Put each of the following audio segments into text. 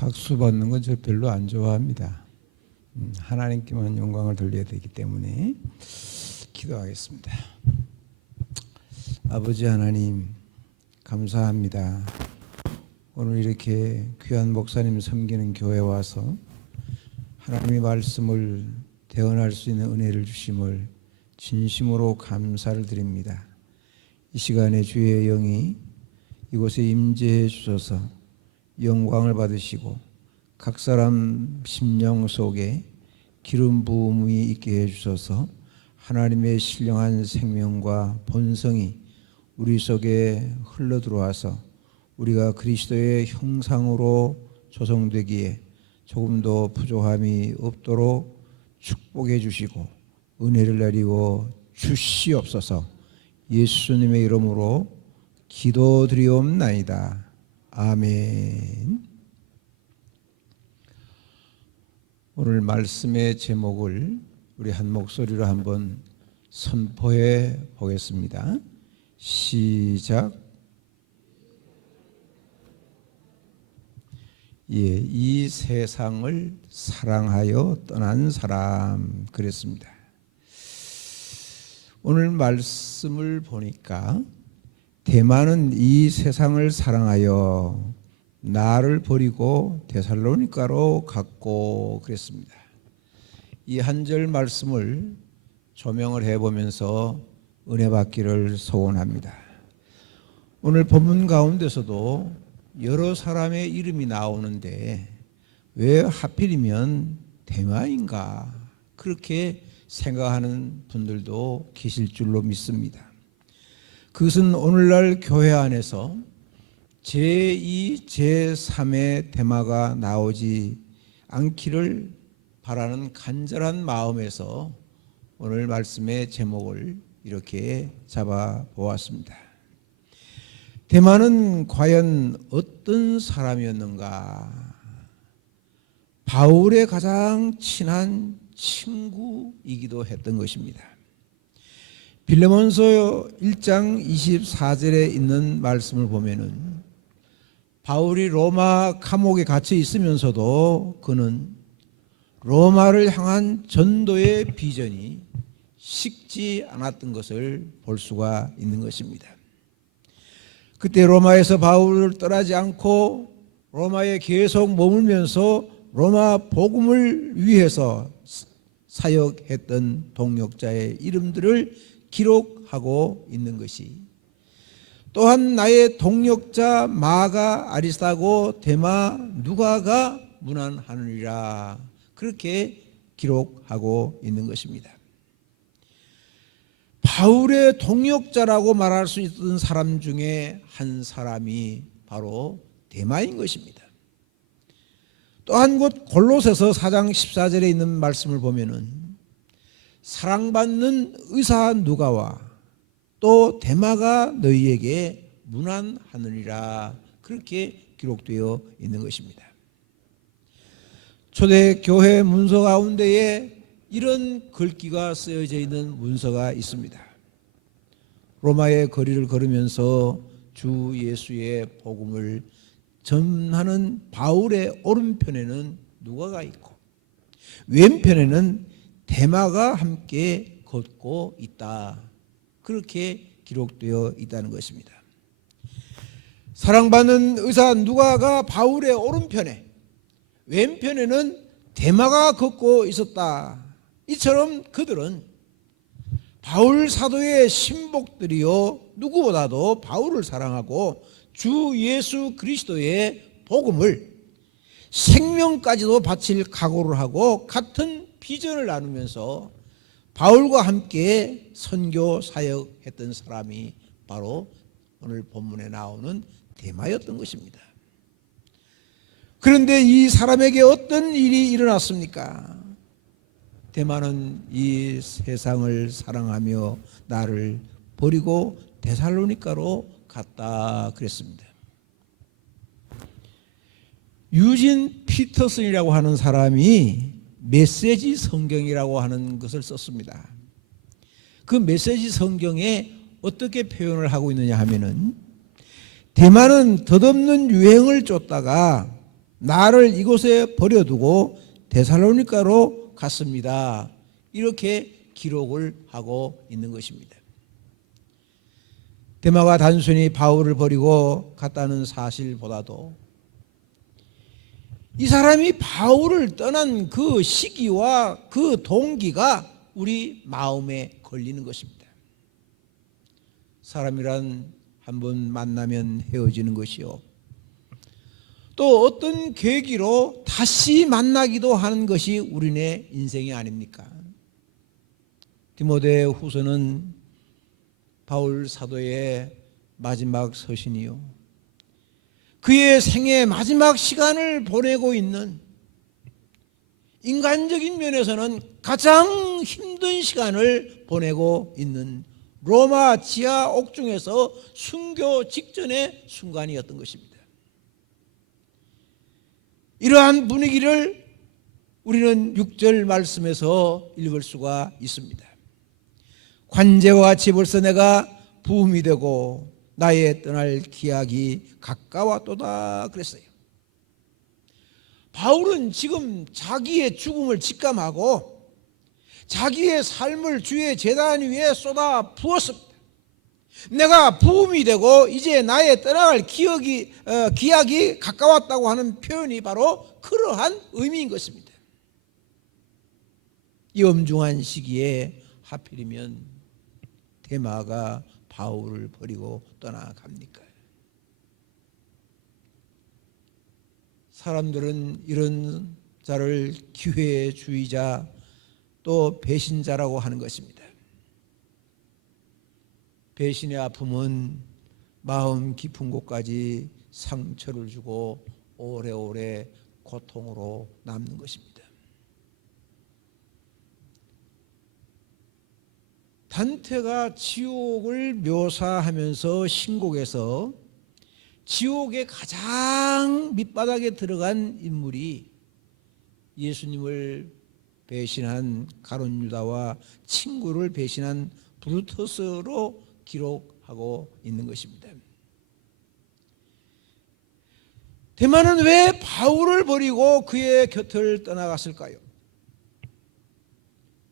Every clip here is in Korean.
박수 받는 건 저 별로 안 좋아합니다. 하나님께만 영광을 돌려야 되기 때문에 기도하겠습니다. 아버지 하나님, 감사합니다. 오늘 이렇게 귀한 목사님 섬기는 교회에 와서 하나님의 말씀을 대언할 수 있는 은혜를 주심을 진심으로 감사를 드립니다. 이 시간에 주의 영이 이곳에 임재해 주셔서 영광을 받으시고 각 사람 심령 속에 기름 부음이 있게 해주셔서 하나님의 신령한 생명과 본성이 우리 속에 흘러들어와서 우리가 그리스도의 형상으로 조성되기에 조금도 부족함이 없도록 축복해 주시고 은혜를 내리고 주시옵소서. 예수님의 이름으로 기도드리옵나이다. 아멘. 오늘 말씀의 제목을 우리 한 목소리로 한번 선포해 보겠습니다. 시작. 이 세상을 사랑하여 떠난 사람, 그랬습니다. 오늘 말씀을 보니까 대만은 이 세상을 사랑하여 나를 버리고 데살로니가로 갔고 그랬습니다. 이 한 절 말씀을 조명을 해보면서 은혜 받기를 소원합니다. 오늘 본문 가운데서도 여러 사람의 이름이 나오는데 왜 하필이면 대마인가 그렇게 생각하는 분들도 계실 줄로 믿습니다. 그것은 오늘날 교회 안에서 제2, 제3의 대마가 나오지 않기를 바라는 간절한 마음에서 오늘 말씀의 제목을 이렇게 잡아보았습니다. 대마는 과연 어떤 사람이었는가? 바울의 가장 친한 친구이기도 했던 것입니다. 빌레몬서 1장 24절에 있는 말씀을 보면은 바울이 로마 감옥에 갇혀 있으면서도 그는 로마를 향한 전도의 비전이 식지 않았던 것을 볼 수가 있는 것입니다. 그때 로마에서 바울을 떠나지 않고 로마에 계속 머물면서 로마 복음을 위해서 사역했던 동역자의 이름들을 기록하고 있는 것이, 또한 나의 동역자 마가, 아리스타고, 데마, 누가가 문안하느니라 그렇게 기록하고 있는 것입니다. 바울의 동역자라고 말할 수 있던 사람 중에 한 사람이 바로 데마인 것입니다. 또 한 곳 골로새서 4장 14절에 있는 말씀을 보면은 사랑받는 의사 누가와 또 데마가 너희에게 문안하느니라 그렇게 기록되어 있는 것입니다. 초대교회 문서 가운데에 이런 글귀가 쓰여져 있는 문서가 있습니다. 로마의 거리를 걸으면서 주 예수의 복음을 전하는 바울의 오른편에는 누가가 있고 왼편에는 데마가 함께 걷고 있다. 그렇게 기록되어 있다는 것입니다. 사랑받는 의사 누가가 바울의 오른편에, 왼편에는 데마가 걷고 있었다. 이처럼 그들은 바울 사도의 신복들이요 누구보다도 바울을 사랑하고 주 예수 그리스도의 복음을 생명까지도 바칠 각오를 하고 같은 비전을 나누면서 바울과 함께 선교 사역했던 사람이 바로 오늘 본문에 나오는 데마였던 것입니다. 그런데 이 사람에게 어떤 일이 일어났습니까? 데마는 이 세상을 사랑하며 나를 버리고 데살로니가로 갔다 그랬습니다. 유진 피터슨이라고 하는 사람이 메시지 성경이라고 하는 것을 썼습니다. 그 메시지 성경에 어떻게 표현을 하고 있느냐 하면은, 대만은 덧없는 유행을 쫓다가 나를 이곳에 버려두고 데살로니가로 갔습니다. 이렇게 기록을 하고 있는 것입니다. 데마가 단순히 바울을 버리고 갔다는 사실보다도 이 사람이 바울을 떠난 그 시기와 그 동기가 우리 마음에 걸리는 것입니다. 사람이란 한번 만나면 헤어지는 것이요, 또 어떤 계기로 다시 만나기도 하는 것이 우리네 인생이 아닙니까? 디모데 후서는 바울 사도의 마지막 서신이요, 그의 생애 마지막 시간을 보내고 있는, 인간적인 면에서는 가장 힘든 시간을 보내고 있는 로마 지하 옥중에서 순교 직전의 순간이었던 것입니다. 이러한 분위기를 우리는 6절 말씀에서 읽을 수가 있습니다. 관제와 같이 벌써 내가 부음이 되고 나의 떠날 기약이 가까웠도다 그랬어요. 바울은 지금 자기의 죽음을 직감하고 자기의 삶을 주의 제단 위에 쏟아 부었습니다. 내가 부음이 되고 이제 나의 떠나갈 기약이 가까웠다고 하는 표현이 바로 그러한 의미인 것입니다. 이 엄중한 시기에 하필이면 데마가 바울을 버리고 떠나갑니까? 사람들은 이런 자를 기회주의자 또 배신자라고 하는 것입니다. 배신의 아픔은 마음 깊은 곳까지 상처를 주고 오래오래 고통으로 남는 것입니다. 단테가 지옥을 묘사하면서 신곡에서 지옥의 가장 밑바닥에 들어간 인물이 예수님을 배신한 가룟 유다와 친구를 배신한 브루터스로 기록하고 있는 것입니다. 데마는 왜 바울을 버리고 그의 곁을 떠나갔을까요?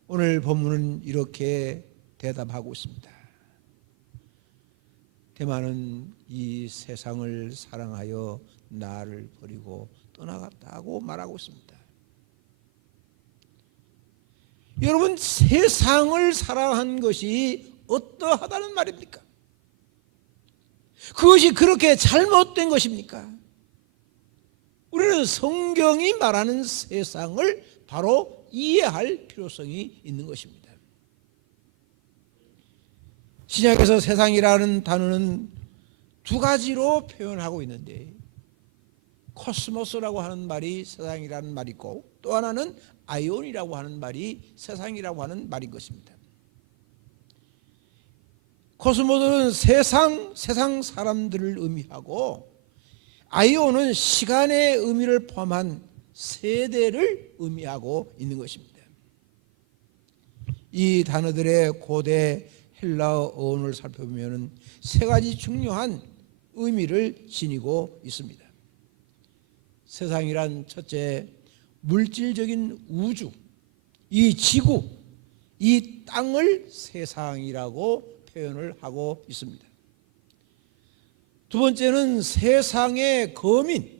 오늘 본문은 이렇게 대답하고 있습니다. 데마는 이 세상을 사랑하여 나를 버리고 떠나갔다고 말하고 있습니다. 여러분, 세상을 사랑한 것이 어떠하다는 말입니까? 그것이 그렇게 잘못된 것입니까? 우리는 성경이 말하는 세상을 바로 이해할 필요성이 있는 것입니다. 신약에서 세상이라는 단어는 두 가지로 표현하고 있는데, 코스모스라고 하는 말이 세상이라는 말이 있고, 또 하나는 아이온이라고 하는 말이 세상이라고 하는 말인 것입니다. 코스모스는 세상 사람들을 의미하고, 아이온은 시간의 의미를 포함한 세대를 의미하고 있는 것입니다. 이 단어들의 고대 헬라어 어원을 살펴보면 세 가지 중요한 의미를 지니고 있습니다. 세상이란 첫째, 물질적인 우주, 이 지구, 이 땅을 세상이라고 표현을 하고 있습니다. 두 번째는 세상의 거민,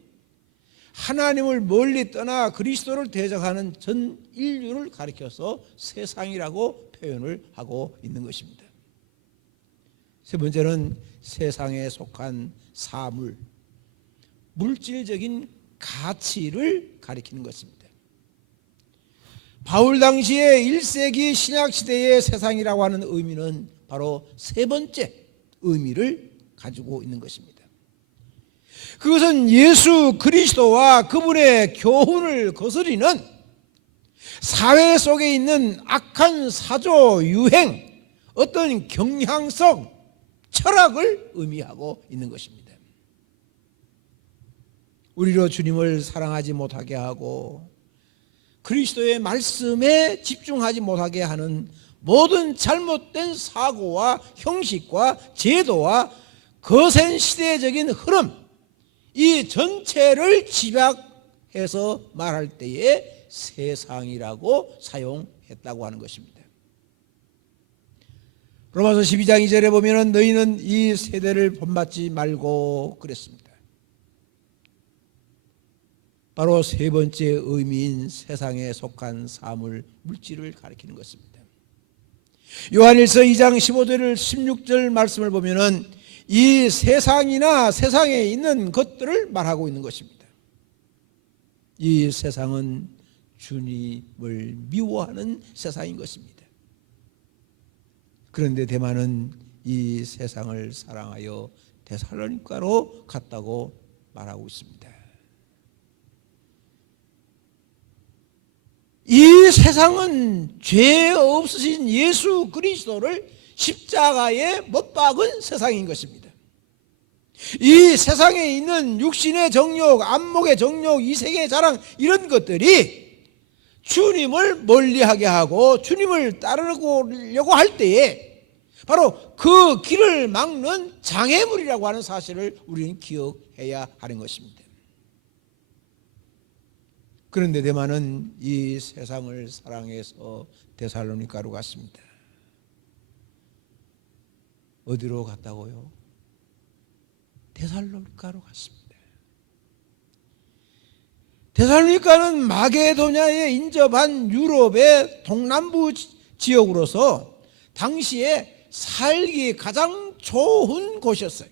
하나님을 멀리 떠나 그리스도를 대적하는 전 인류를 가리켜서 세상이라고 표현을 하고 있는 것입니다. 세 번째는 세상에 속한 사물, 물질적인 가치를 가리키는 것입니다. 바울 당시의 1세기 신약시대의 세상이라고 하는 의미는 바로 세 번째 의미를 가지고 있는 것입니다. 그것은 예수 그리스도와 그분의 교훈을 거스리는 사회 속에 있는 악한 사조 유행, 어떤 경향성, 철학을 의미하고 있는 것입니다. 우리로 주님을 사랑하지 못하게 하고 그리스도의 말씀에 집중하지 못하게 하는 모든 잘못된 사고와 형식과 제도와 거센 시대적인 흐름, 이 전체를 집약 해서 말할 때에 세상이라고 사용했다고 하는 것입니다. 로마서 12장 2절에 보면은 너희는 이 세대를 본받지 말고 그랬습니다. 바로 세 번째 의미인 세상에 속한 사물, 물질을 가리키는 것입니다. 요한일서 2장 15절 16절 말씀을 보면은 이 세상이나 세상에 있는 것들을 말하고 있는 것입니다. 이 세상은 주님을 미워하는 세상인 것입니다. 그런데 데마는 이 세상을 사랑하여 데살로니가로 갔다고 말하고 있습니다. 이 세상은 죄 없으신 예수 그리스도를 십자가에 못 박은 세상인 것입니다. 이 세상에 있는 육신의 정욕, 안목의 정욕, 이색의 자랑 이런 것들이 주님을 멀리하게 하고 주님을 따르려고 할 때에 바로 그 길을 막는 장애물이라고 하는 사실을 우리는 기억해야 하는 것입니다. 그런데 데마는 이 세상을 사랑해서 데살로니가로 갔습니다. 어디로 갔다고요? 데살로니가로 갔습니다. 데살로니가는 마게도냐에 인접한 유럽의 동남부 지역으로서 당시에 살기 가장 좋은 곳이었어요.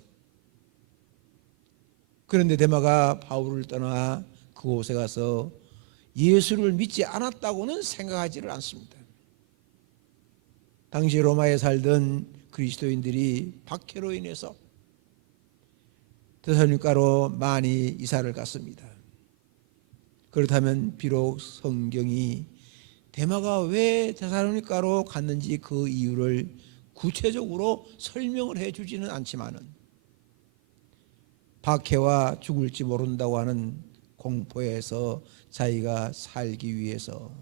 그런데 데마가 바울을 떠나 그곳에 가서 예수를 믿지 않았다고는 생각하지를 않습니다. 당시 로마에 살던 그리스도인들이 박해로 인해서 데살로니가로 많이 이사를 갔습니다. 그렇다면 비록 성경이 데마가 왜 데살로니가로 갔는지 그 이유를 구체적으로 설명을 해주지는 않지만은 박해와 죽을지 모른다고 하는 공포에서 자기가 살기 위해서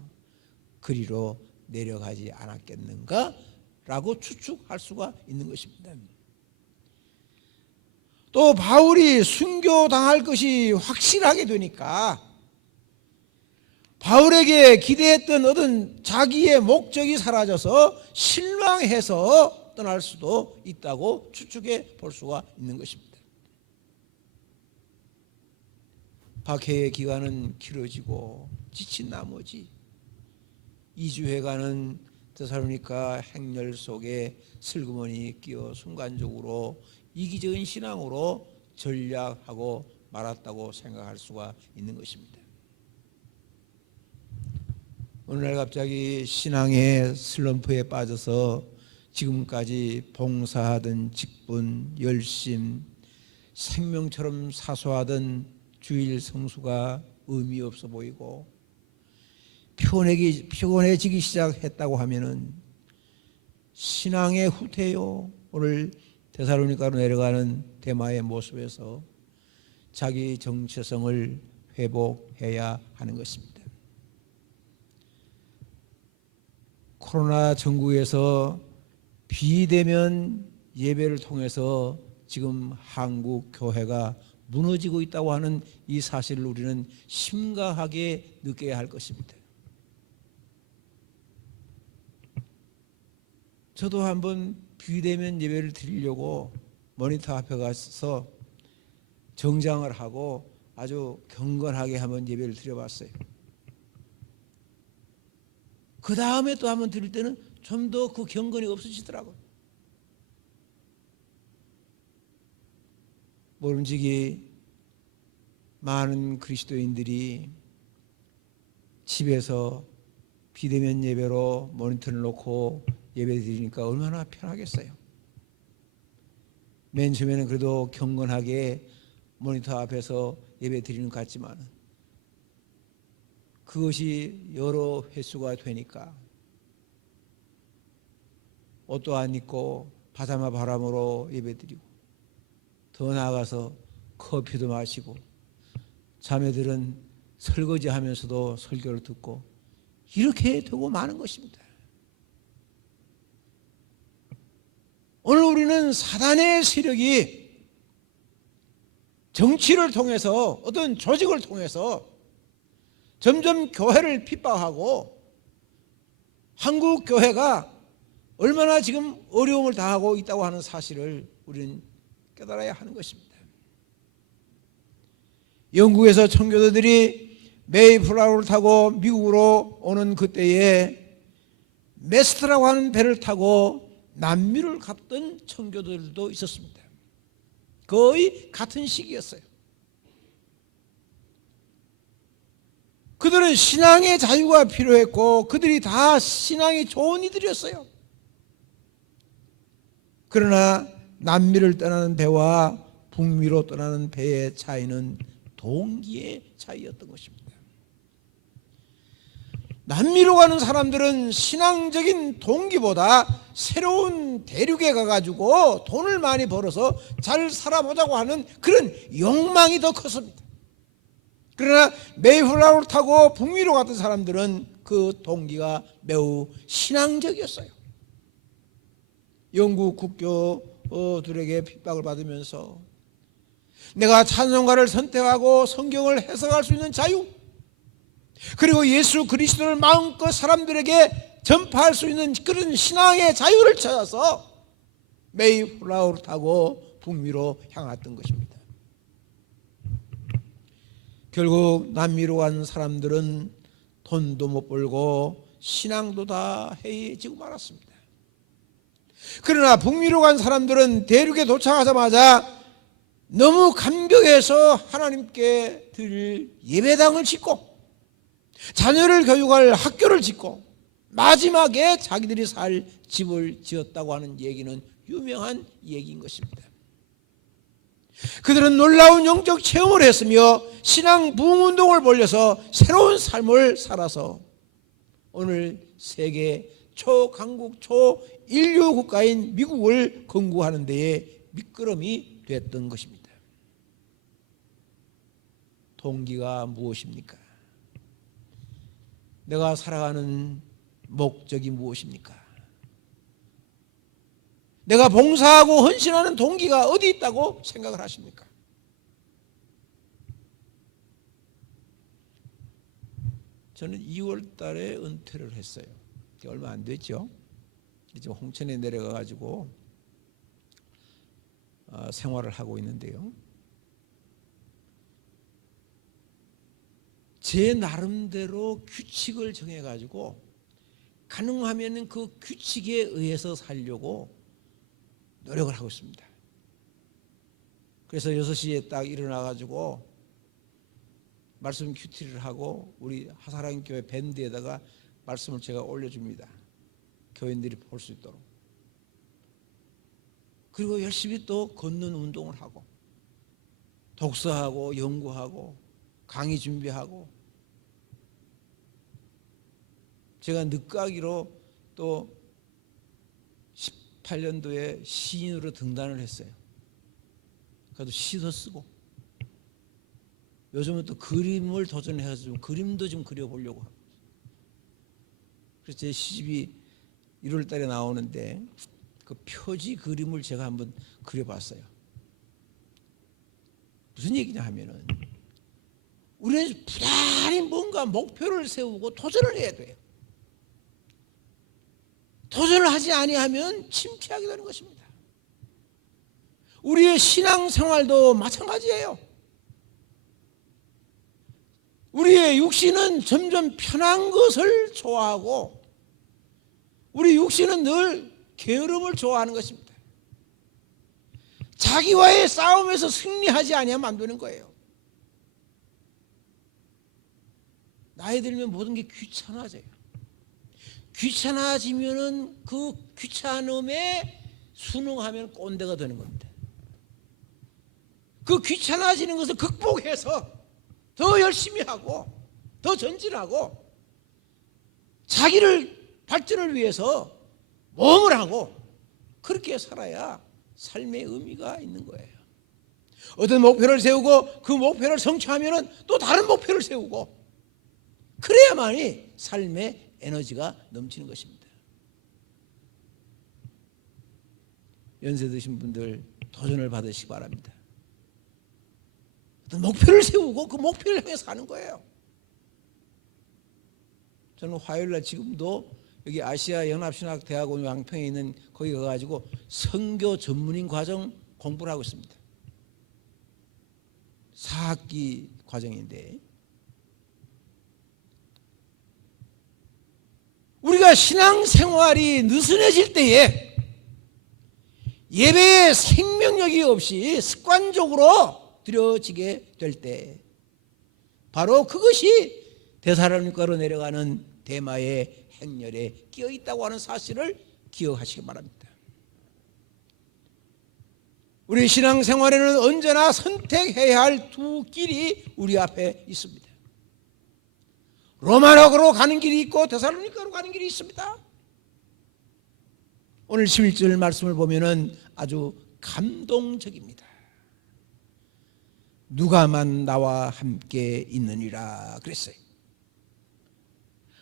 그리로 내려가지 않았겠는가? 라고 추측할 수가 있는 것입니다. 또 바울이 순교당할 것이 확실하게 되니까 바울에게 기대했던 어떤 자기의 목적이 사라져서 실망해서 떠날 수도 있다고 추측해 볼 수가 있는 것입니다. 박해의 기간은 길어지고 지친 나머지 2주해가는 데살로니가 행렬 속에 슬그머니 끼어 순간적으로 이기적인 신앙으로 전략하고 말았다고 생각할 수가 있는 것입니다. 어느 날 갑자기 신앙의 슬럼프에 빠져서 지금까지 봉사하던 직분, 열심, 생명처럼 사소하던 주일 성수가 의미 없어 보이고 피곤해지기 시작했다고 하면은 신앙의 후퇴요. 오늘 데살로니가로 내려가는 데마의 모습에서 자기 정체성을 회복해야 하는 것입니다. 코로나 전국에서 비대면 예배를 통해서 지금 한국 교회가 무너지고 있다고 하는 이 사실을 우리는 심각하게 느껴야 할 것입니다. 저도 한번 비대면 예배를 드리려고 모니터 앞에 가서 정장을 하고 아주 경건하게 한번 예배를 드려봤어요. 그 다음에 또 한번 드릴 때는 좀 더 그 경건이 없어지더라고요. 모름지기 많은 그리스도인들이 집에서 비대면 예배로 모니터를 놓고 예배 드리니까 얼마나 편하겠어요. 맨 처음에는 그래도 경건하게 모니터 앞에서 예배 드리는 것 같지만 그것이 여러 횟수가 되니까 옷도 안 입고 바다마 바람으로 예배 드리고 더 나아가서 커피도 마시고 자매들은 설거지하면서도 설교를 듣고 이렇게 되고 마는 것입니다. 오늘 우리는 사단의 세력이 정치를 통해서 어떤 조직을 통해서 점점 교회를 핍박하고 한국 교회가 얼마나 지금 어려움을 당하고 있다고 하는 사실을 우리는 깨달아야 하는 것입니다. 영국에서 청교도들이 메이플라워를 타고 미국으로 오는 그때에 메스트라고 하는 배를 타고 남미를 갔던 청교도들도 있었습니다. 거의 같은 시기였어요. 그들은 신앙의 자유가 필요했고 그들이 다 신앙이 좋은 이들이었어요. 그러나 남미를 떠나는 배와 북미로 떠나는 배의 차이는 동기의 차이였던 것입니다. 남미로 가는 사람들은 신앙적인 동기보다 새로운 대륙에 가가지고 돈을 많이 벌어서 잘 살아보자고 하는 그런 욕망이 더 컸습니다. 그러나 메이플라워를 타고 북미로 갔던 사람들은 그 동기가 매우 신앙적이었어요. 영국 국교들에게 핍박을 받으면서 내가 찬송가를 선택하고 성경을 해석할 수 있는 자유, 그리고 예수 그리스도를 마음껏 사람들에게 전파할 수 있는 그런 신앙의 자유를 찾아서 메이플라워를 타고 북미로 향했던 것입니다. 결국 남미로 간 사람들은 돈도 못 벌고 신앙도 다 해이해지고 말았습니다. 그러나 북미로 간 사람들은 대륙에 도착하자마자 너무 감격해서 하나님께 드릴 예배당을 짓고 자녀를 교육할 학교를 짓고 마지막에 자기들이 살 집을 지었다고 하는 얘기는 유명한 얘기인 것입니다. 그들은 놀라운 영적 체험을 했으며 신앙 부흥운동을 벌여서 새로운 삶을 살아서 오늘 세계 초강국 초인류 국가인 미국을 건국하는 데에 밑거름이 됐던 것입니다. 동기가 무엇입니까? 내가 살아가는 목적이 무엇입니까? 내가 봉사하고 헌신하는 동기가 어디 있다고 생각을 하십니까? 저는 2월 달에 은퇴를 했어요. 얼마 안 됐죠. 이제 홍천에 내려가가지고 생활을 하고 있는데요. 제 나름대로 규칙을 정해가지고 가능하면 그 규칙에 의해서 살려고 노력을 하고 있습니다. 그래서 6시에 딱 일어나가지고 말씀 큐티를 하고 우리 하사랑교회 밴드에다가 말씀을 제가 올려줍니다. 교인들이 볼 수 있도록. 그리고 열심히 또 걷는 운동을 하고 독서하고 연구하고 강의 준비하고 제가 늦가기로 또 18년도에 시인으로 등단을 했어요. 그래도 시도 쓰고 요즘은 또 그림을 도전해서 좀 그림도 좀 그려보려고 하고. 그래서 제 시집이 1월 달에 나오는데 그 표지 그림을 제가 한번 그려봤어요. 무슨 얘기냐 하면은 우리는 부단히 뭔가 목표를 세우고 도전을 해야 돼요. 도전을 하지 아니하면 침체하게 되는 것입니다. 우리의 신앙생활도 마찬가지예요. 우리의 육신은 점점 편한 것을 좋아하고 우리 육신은 늘 게으름을 좋아하는 것입니다. 자기와의 싸움에서 승리하지 아니하면 안 되는 거예요. 나이 들면 모든 게 귀찮아져요. 귀찮아지면은 그 귀찮음에 순응하면 꼰대가 되는 겁니다. 그 귀찮아지는 것을 극복해서 더 열심히 하고 더 전진하고 자기를 발전을 위해서 모험을 하고 그렇게 살아야 삶의 의미가 있는 거예요. 어떤 목표를 세우고 그 목표를 성취하면 또 다른 목표를 세우고 그래야만이 삶의 에너지가 넘치는 것입니다. 연세 드신 분들 도전을 받으시기 바랍니다. 어떤 목표를 세우고 그 목표를 향해 사는 거예요. 저는 화요일날 지금도 여기 아시아 연합신학대학원 양평에 있는 거기 가가지고 선교 전문인 과정 공부를 하고 있습니다. 4학기 과정인데, 우리가 신앙생활이 느슨해질 때에 예배에 생명력이 없이 습관적으로 드려지게 될 때, 바로 그것이 데살로니가로 내려가는 데마의 행렬에 끼어 있다고 하는 사실을 기억하시기 바랍니다. 우리 신앙생활에는 언제나 선택해야 할 두 길이 우리 앞에 있습니다. 로마로 가는 길이 있고 데살로니가로 가는 길이 있습니다. 오늘 11절 말씀을 보면은 아주 감동적입니다. 누가만 나와 함께 있느니라 그랬어요.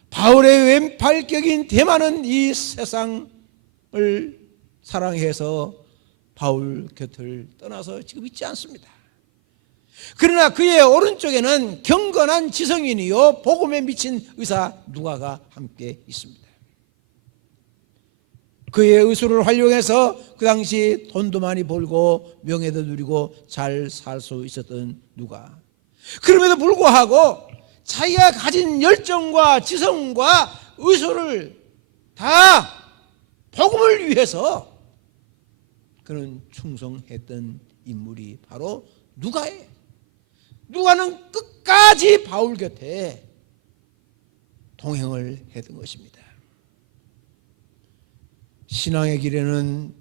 바울의 왼팔격인 데마는 이 세상을 사랑해서 바울 곁을 떠나서 지금 있지 않습니다. 그러나 그의 오른쪽에는 경건한 지성인이요 복음에 미친 의사 누가가 함께 있습니다. 그의 의술을 활용해서 그 당시 돈도 많이 벌고 명예도 누리고 잘 살 수 있었던 누가, 그럼에도 불구하고 자기가 가진 열정과 지성과 의술을 다 복음을 위해서 그는 충성했던 인물이 바로 누가예요. 누가는 끝까지 바울 곁에 동행을 했던 것입니다. 신앙의 길에는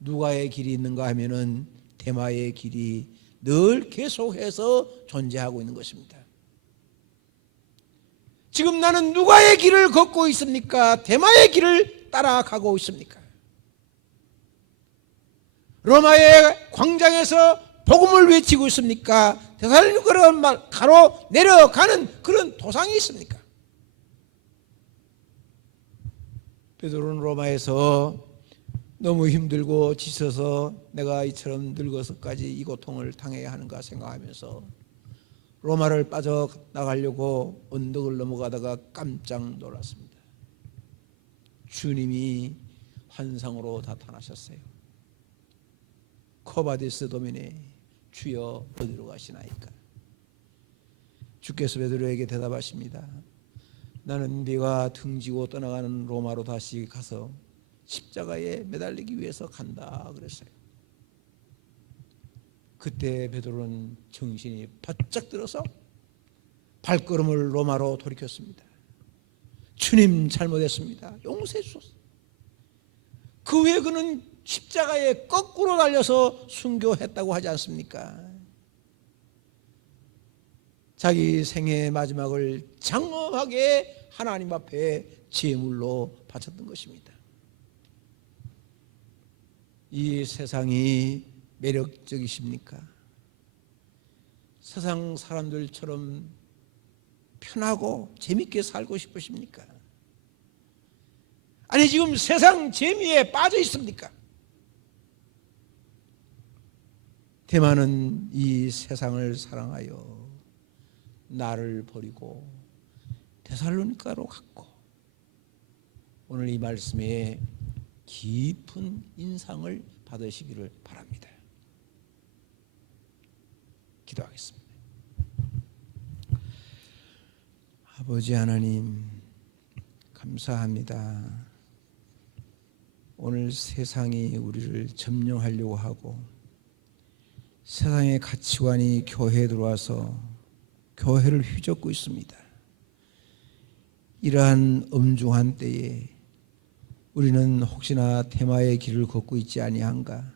누가의 길이 있는가 하면은 데마의 길이 늘 계속해서 존재하고 있는 것입니다. 지금 나는 누가의 길을 걷고 있습니까? 데마의 길을 따라가고 있습니까? 로마의 광장에서 복음을 외치고 있습니까? 데살로니가로 내려가는 그런 도상이 있습니까? 베드로는 로마에서 너무 힘들고 지쳐서 내가 이처럼 늙어서까지 이 고통을 당해야 하는가 생각하면서 로마를 빠져나가려고 언덕을 넘어가다가 깜짝 놀랐습니다. 주님이 환상으로 나타나셨어요. 코바디스 도미네, 주여 어디로 가시나이까? 주께서 베드로에게 대답하십니다. 나는 네가 등지고 떠나가는 로마로 다시 가서 십자가에 매달리기 위해서 간다 그랬어요. 그때 베드로는 정신이 바짝 들어서 발걸음을 로마로 돌이켰습니다. 주님 잘못했습니다. 용서해 주소서. 그 후에 그는 십자가에 거꾸로 달려서 순교했다고 하지 않습니까? 자기 생애 마지막을 장엄하게 하나님 앞에 제물로 바쳤던 것입니다. 이 세상이 매력적이십니까? 세상 사람들처럼 편하고 재밌게 살고 싶으십니까? 아니 지금 세상 재미에 빠져 있습니까? 데마는 이 세상을 사랑하여 나를 버리고 데살로니가로 갔고, 오늘 이 말씀에 깊은 인상을 받으시기를 바랍니다. 기도하겠습니다. 아버지 하나님, 감사합니다. 오늘 세상이 우리를 점령하려고 하고 세상의 가치관이 교회에 들어와서 교회를 휘젓고 있습니다. 이러한 엄중한 때에 우리는 혹시나 데마의 길을 걷고 있지 아니한가,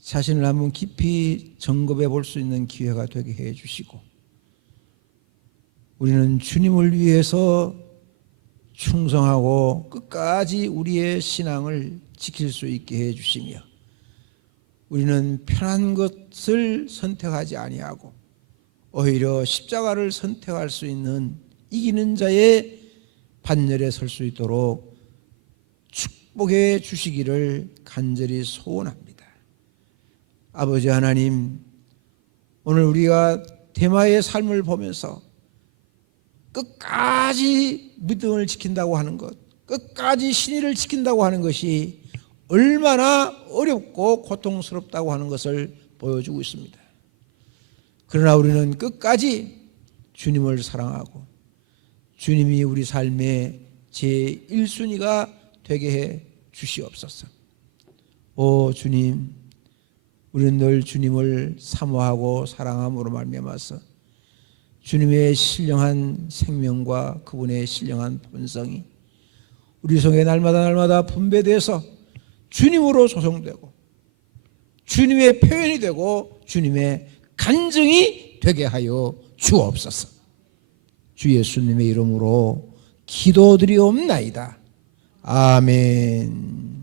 자신을 한번 깊이 점검해 볼 수 있는 기회가 되게 해 주시고, 우리는 주님을 위해서 충성하고 끝까지 우리의 신앙을 지킬 수 있게 해 주시며, 우리는 편한 것을 선택하지 아니하고 오히려 십자가를 선택할 수 있는 이기는 자의 반열에 설 수 있도록 축복해 주시기를 간절히 소원합니다. 아버지 하나님, 오늘 우리가 데마의 삶을 보면서 끝까지 믿음을 지킨다고 하는 것, 끝까지 신의를 지킨다고 하는 것이 얼마나 어렵고 고통스럽다고 하는 것을 보여주고 있습니다. 그러나 우리는 끝까지 주님을 사랑하고 주님이 우리 삶의 제1순위가 되게 해 주시옵소서. 오 주님, 우리는 늘 주님을 사모하고 사랑함으로 말미암아서 주님의 신령한 생명과 그분의 신령한 본성이 우리 속에 날마다 분배돼서 주님으로 조성되고 주님의 표현이 되고 주님의 간증이 되게 하여 주옵소서. 주 예수님의 이름으로 기도드리옵나이다. 아멘.